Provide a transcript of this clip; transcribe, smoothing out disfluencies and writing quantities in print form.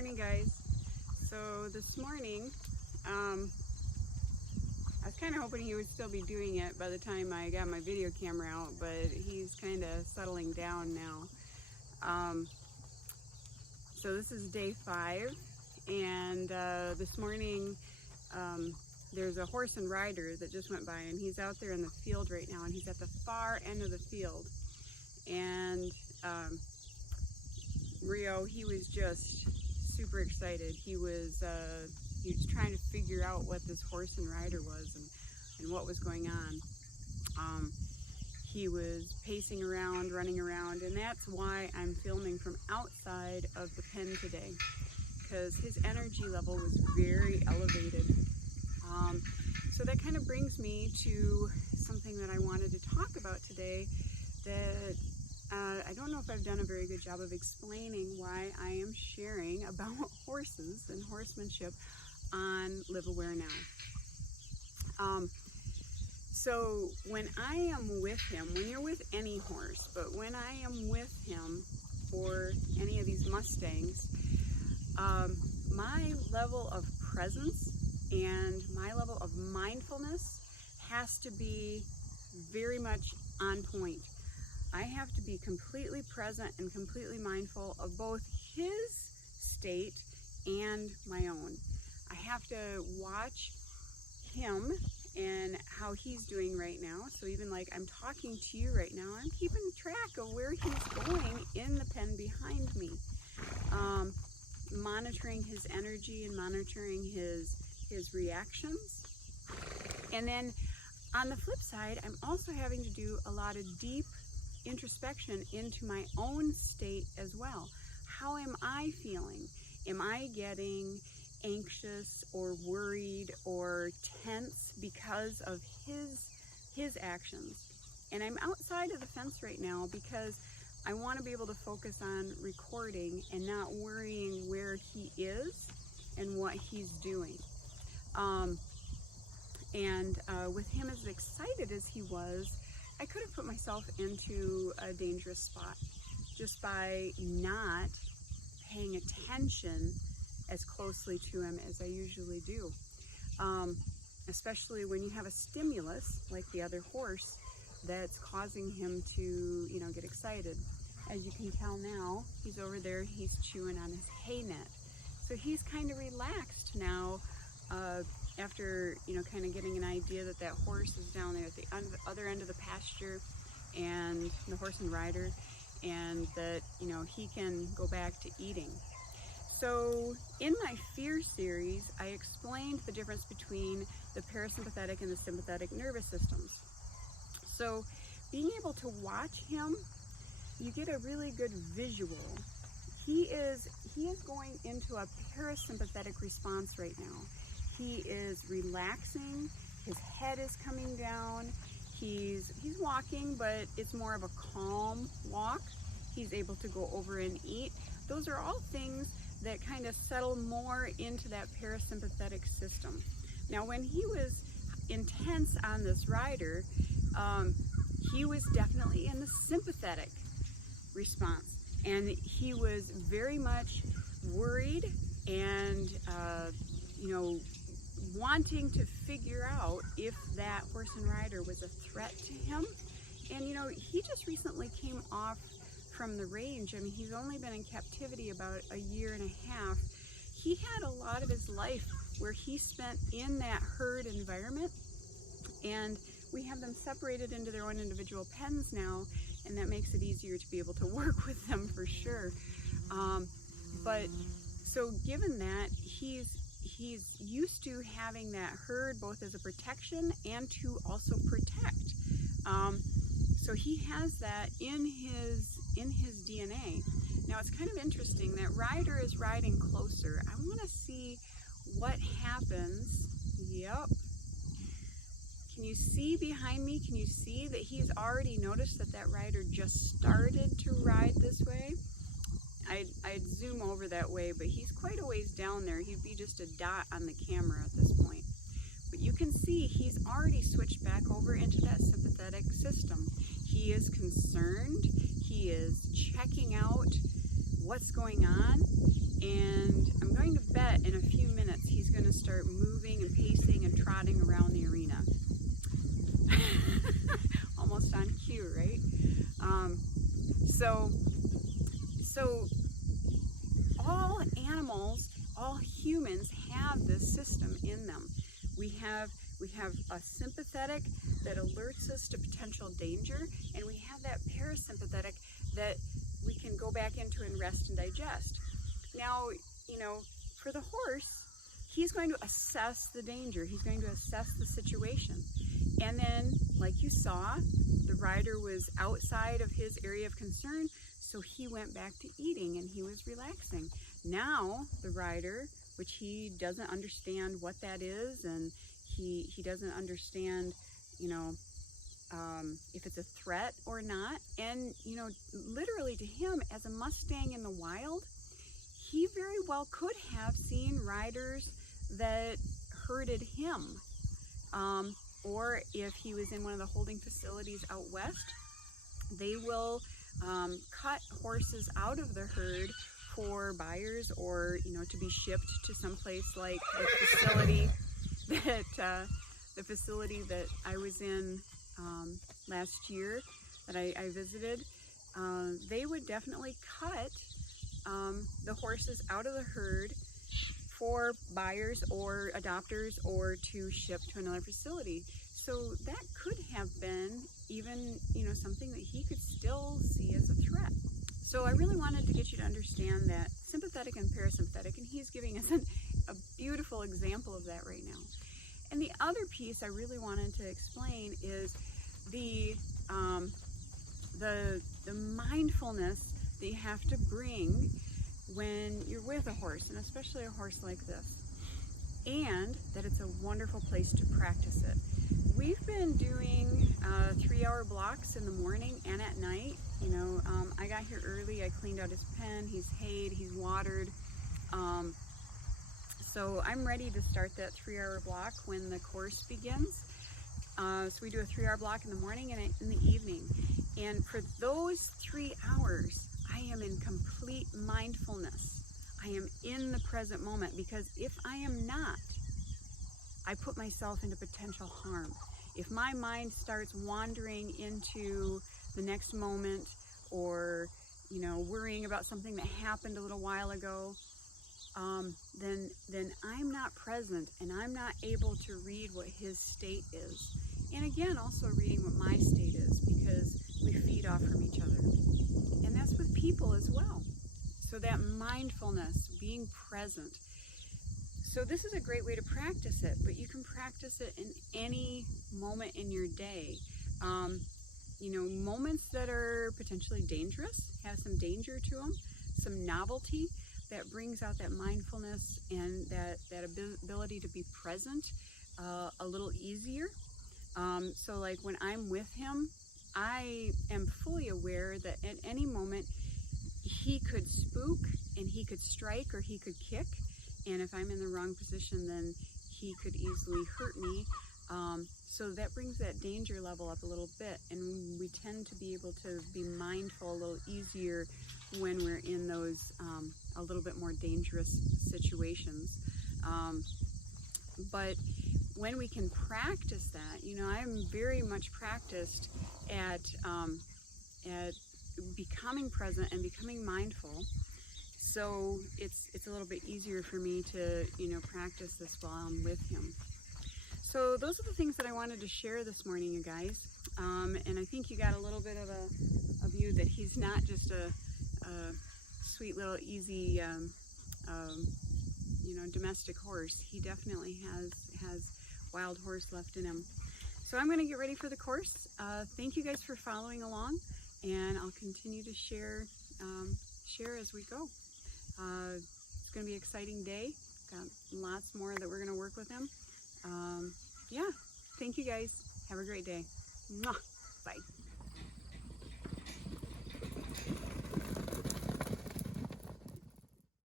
morning, guys. So this morning, I was kind of hoping he would still be doing it by the time I got my video camera out, but he's kind of settling down now. So this is day 5, and this morning there's a horse and rider that just went by, and he's out there in the field right now, and he's at the far end of the field. And Rio, he was just super excited. He was trying to figure out what this horse and rider was and what was going on. He was pacing around, running around, and that's why I'm filming from outside of the pen today, because his energy level was very elevated. So that kind of brings me to something that I wanted to talk about today that I don't know if I've done a very good job of explaining why I am sharing about horses and horsemanship on Live Aware Now. So when I am with him, when you're with any horse, but when I am with him or any of these Mustangs, my level of presence and my level of mindfulness has to be very much on point. I have to be completely present and completely mindful of both his state and my own. I have to watch him and how he's doing right now. So even like I'm talking to you right now, I'm keeping track of where he's going in the pen behind me. Monitoring his energy and monitoring his reactions. And then on the flip side, I'm also having to do a lot of deep introspection into my own state as well. How am I feeling? Am I getting anxious or worried or tense because of his actions? And I'm outside of the fence right now because I want to be able to focus on recording and not worrying where he is and what he's doing. With him as excited as he was, I could have put myself into a dangerous spot just by not paying attention as closely to him as I usually do. Especially when you have a stimulus like the other horse that's causing him to, get excited. As you can tell now, he's over there, he's chewing on his hay net. So he's kind of relaxed now after, kind of getting an idea that that horse is down there at the other end of the pasture, and the horse and rider, and that, he can go back to eating. So in my fear series, I explained the difference between the parasympathetic and the sympathetic nervous systems. So being able to watch him, you get a really good visual. He is going into a parasympathetic response right now. He is relaxing, his head is coming down, he's walking, but it's more of a calm walk. He's able to go over and eat. Those are all things that kind of settle more into that parasympathetic system. Now, when he was intense on this rider, he was definitely in the sympathetic response, and he was very much worried and wanting to figure out if that horse and rider was a threat to him. And he just recently came off from the range. I mean, he's only been in captivity about a year and a half. He had a lot of his life where he spent in that herd environment, and we have them separated into their own individual pens now, and that makes it easier to be able to work with them for sure. But so given that, he's used to having that herd both as a protection and to also protect. So he has that in his DNA. Now it's kind of interesting that rider is riding closer. I want to see what happens. Yep. Can you see behind me? Can you see that he's already noticed that rider just started to ride this way? I'd zoom over that way, but he's quite a ways down there. He'd be just a dot on the camera at this point. But you can see he's already switched back over into that sympathetic system. He is concerned. He is checking out what's going on, And I'm going to bet in a few minutes he's going to start moving and pacing and trotting around the arena. Almost on cue, right? So all animals, all humans have this system in them. We have a sympathetic that alerts us to potential danger, and we have that parasympathetic that we can go back into and rest and digest. Now, you know, for the horse, he's going to assess the danger. He's going to assess the situation. And then, like you saw, the rider was outside of his area of concern, so he went back to eating and he was relaxing. Now, the rider, which he doesn't understand what that is, and he doesn't understand, you know, if it's a threat or not. And, you know, literally to him, as a Mustang in the wild, he very well could have seen riders that herded him. Or if he was in one of the holding facilities out west, they will cut horses out of the herd for buyers, or, you know, to be shipped to some place like the facility that I was in last year that I visited. They would definitely cut the horses out of the herd for buyers or adopters, or to ship to another facility. So that could have been even, you know, something that he could still see as a threat. So I really wanted to get you to understand that sympathetic and parasympathetic, and he's giving us a beautiful example of that right now. And the other piece I really wanted to explain is the mindfulness that you have to bring when you're with a horse, and especially a horse like this, and that it's a wonderful place to practice it. We've been doing 3-hour blocks in the morning and at night. You know, I got here early, I cleaned out his pen, he's hayed, he's watered. So I'm ready to start that 3-hour block when the course begins. So we do a 3-hour block in the morning and in the evening. And for those 3 hours, I am in complete mindfulness. I am in the present moment, because if I am not, I put myself into potential harm. If my mind starts wandering into the next moment, or, you know, worrying about something that happened a little while ago, then I'm not present, and I'm not able to read what his state is. And again, also reading what my state is, because we feed off from each other. And that's with people as well. So that mindfulness, being present. So this is a great way to practice it, but you can practice it in any moment in your day. You know, moments that are potentially dangerous, have some danger to them, some novelty that brings out that mindfulness and that ability to be present a little easier. So like when I'm with him, I am fully aware that at any moment he could spook, and he could strike, or he could kick. And if I'm in the wrong position, then he could easily hurt me. So that brings that danger level up a little bit. And we tend to be able to be mindful a little easier when we're in those a little bit more dangerous situations. But when we can practice that, you know, I'm very much practiced at becoming present and becoming mindful. So it's a little bit easier for me to, you know, practice this while I'm with him. So those are the things that I wanted to share this morning, you guys. And I think you got a little bit of a view that he's not just a sweet little easy, you know, domestic horse. He definitely has wild horse left in him. So I'm going to get ready for the course. Thank you guys for following along, and I'll continue to share as we go. It's going to be an exciting day. Got lots more that we're going to work with him. Yeah, thank you guys. Have a great day. Mwah. Bye.